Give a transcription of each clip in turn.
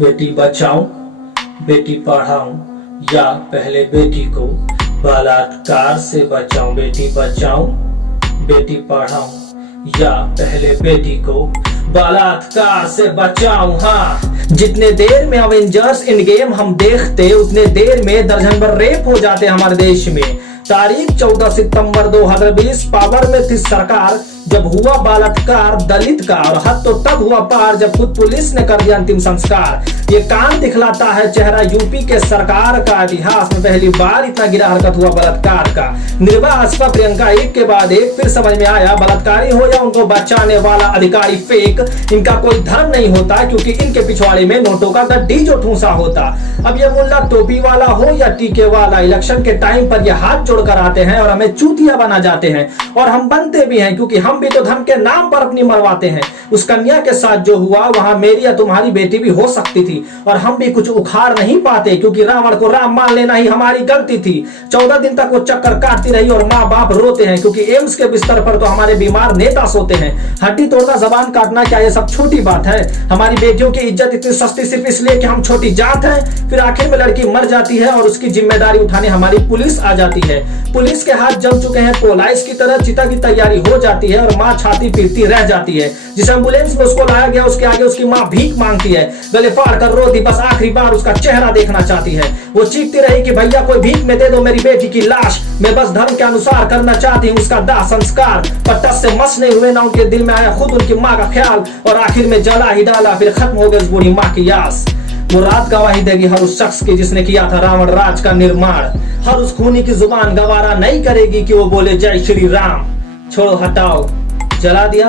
बेटी बचाऊं, बेटी पढ़ाऊं या पहले बेटी को बलात्कार से बचाऊं। बेटी बचाऊं, बेटी पढ़ाऊं या पहले बेटी को बलात्कार से बचाऊं। हाँ, जितने देर में अवेंजर्स एंड गेम हम देखते उतने देर में दर्जन भर रेप हो जाते हमारे देश में। तारीख 14 सितंबर 2020 पावर में थी सरकार जब हुआ बलात्कार दलित का, और हद तो तब हुआ पार जब खुद पुलिस ने कर दिया अंतिम संस्कार। ये कांड दिखलाता है चेहरा यूपी के सरकार का। इतिहास में पहली बार इतना गिरा हरकत हुआ बलात्कार का। निर्भया, आसपा, प्रियंका एक के बाद एक फिर समझ में आया बलात्कारी हो या उनको बचाने वाला अधिकारी फेक, इनका कोई धर्म नहीं होता, क्योंकि इनके पिछवाड़े में नोटों का गड्डी जो ठूंसा होता। अब ये मुल्ला टोपी वाला हो या टीके वाला, इलेक्शन के टाइम पर ये हाथ जोड़कर आते हैं और हमें चूतिया बना जाते हैं, और हम बनते भी हैं, क्योंकि हम भी तो धर्म के नाम पर अपनी मरवाते हैं। उस कन्या के साथ जो हुआ वहां मेरी या तुम्हारी बेटी भी हो सकती थी, और हम भी कुछ उखाड़ नहीं पाते, क्योंकि रावण को राम मान लेना ही हमारी गलती थी। 14 दिन तक वो चक्कर काटती रही और माँ बाप रोते हैं, क्योंकि एम्स के बिस्तर पर तो हमारे बीमार नेता सोते हैं। हड्डी तोड़ना, जबान काटना, क्या ये सब छोटी बात है? हमारी बेटियों की इज्जत इतनी सस्ती सिर्फ इसलिए कि हम छोटी जात हैं? फिर आखिर में लड़की मर जाती है और उसकी जिम्मेदारी उठाने हमारी पुलिस आ जाती है। पुलिस के हाथ जम चुके हैं पोलाइस की तरह, चिता की तैयारी हो जाती है और माँ छाती पीटती रह जाती है। जिस एम्बुलेंस में उसको लाया गया उसके आगे उसकी माँ भीख मांगती है, गले फाड़ कर रोती, बस आखिरी बार उसका चेहरा देखना चाहती है। वो चीखती रही कि भैया कोई भीख में दे दो मेरी बेटी की लाश, मैं बस धर्म के अनुसार करना चाहती हूँ उसका दाह संस्कार। पर टस से मस नहीं हुए ना उनके दिल में आया खुद उनकी माँ का ख्याल, और आखिर में जला ही डाला, फिर खत्म हो गई उस बूढ़ी माँ की आस। वो रात गवाही देगी हर उस शख्स की जिसने किया था रावण राज का निर्माण। हर उस खूनी की जुबान गवारा नहीं करेगी कि वो बोले जय श्री राम। छोड़ो, हटाओ, जला दिया,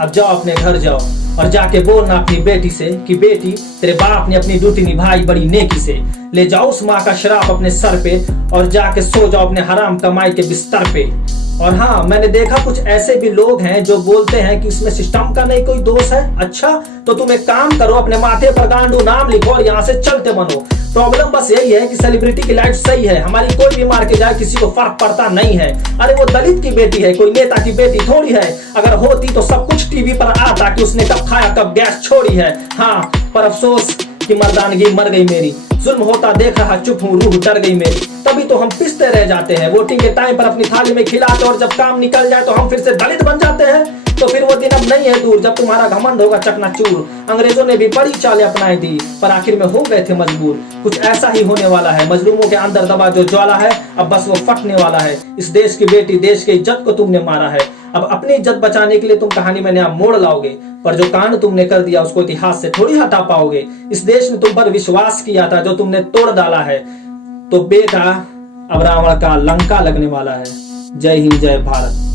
अब जाओ अपने घर जाओ और जाके बोलना अपनी बेटी से कि बेटी तेरे बाप ने अपनी ड्यूटी निभाई बड़ी नेकी से। ले जाओ उस माँ का शराब अपने सर पे और जाके सो जाओ अपने हराम कमाई के बिस्तर पे। और हाँ, मैंने देखा कुछ ऐसे भी लोग हैं जो बोलते हैं कि इसमें सिस्टम का नहीं कोई दोष है। अच्छा, तो तुम एक काम करो, अपने माथे पर गांडू नाम लिखो और यहाँ से चलते बनो। प्रॉब्लम बस यही है कि सेलिब्रिटी की लाइफ सही है, हमारी कोई भी मार के जाए किसी को फर्क पड़ता नहीं है। अरे वो दलित की बेटी है, कोई नेता की बेटी थोड़ी है। अगर होती तो सब कुछ टीवी पर आता कि उसने कब खाया कब गैस छोड़ी है। हाँ, पर अफसोस कि मर्दानगी मर गई मेरी, जुल्म होता देख रहा चुप हूँ, रूह डर गई मेरी। तभी तो हम पिसते रह जाते हैं, वोटिंग के टाइम पर अपनी थाली में खिलाते, और जब काम निकल जाए तो हम फिर से दलित बन जाते हैं। तो फिर वो दिन अब नहीं है दूर जब तुम्हारा घमंड होगा चकनाचूर। अंग्रेजों ने भी बड़ी चालें अपनाई थी, पर आखिर में हो गए थे मजबूर। कुछ ऐसा ही होने वाला है, मजलूमों के अंदर दबा जो ज्वाला है अब बस वो फटने वाला है। इस देश की बेटी, देश की इज्जत को तुमने मारा है, अब अपनी इज्जत बचाने के लिए तुम कहानी में नया मोड़ लाओगे, पर जो कांड तुमने कर दिया उसको इतिहास से थोड़ी हटा पाओगे। इस देश ने तुम पर विश्वास किया था जो तुमने तोड़ डाला है। तो बेटा, अब रावण का लंका लगने वाला है। जय हिंद, जय भारत।